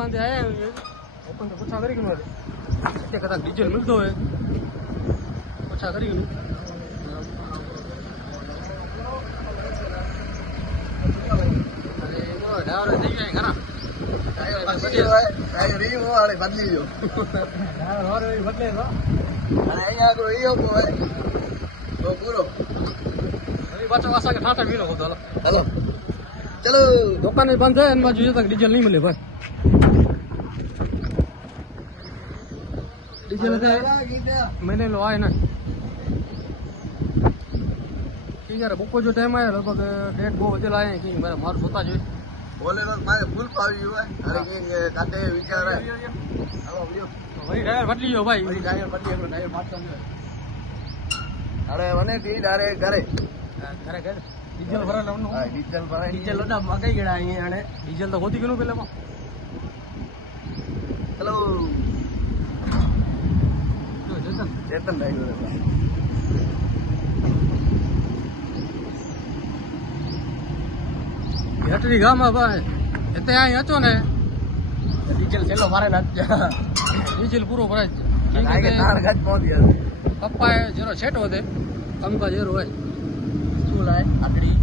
दुकान से आया ओपन तो पूछा करी कि कदा डीजल मिलतो है पूछा करी अरे वो ड्राइवर नहीं है ना री वो वाले बदली जो और बदले तो અને અહીંયા આગળ ઈયો હોય તો પૂરો अरे बच्चा वासा के ठाटा मिलो तो હાલો ચલો दुकान बंद है इन बाजू तक डीजल नहीं मिले भाई डीजल है मैंने लो आए ना ठीक है बको जो टाइम है लगभग 1:30 बजे लाए कि मेरा मार सोता जो બોલેરો મારે ફૂલ પાવી હોય અરે કે કાતે વિચાર હાલો લ્યો वही ड्राइवर बदली हो भाई પછી ટાયર બદલી એટલો ટાયર મારતો ને અરે મને ટી ડારે ઘરે घरे घरे डीजल भरा लो હા ડીઝલ ભરાય डीजल लो ना मगाई गड़ा અહીંયા અને डीजल तो होती केनु પેલા ચલો ચેતન ભાઈ બેટરી ગામ ભાઈ એતે અહીં હતો ને ડીઝલ છેલ્લો મારે ના डीजल पूरो भराय આગે તાર ગાજ પહોંચ ગયા પપ્પા જરો છેટો દે કમકા જરો હોય શું લાય આકડી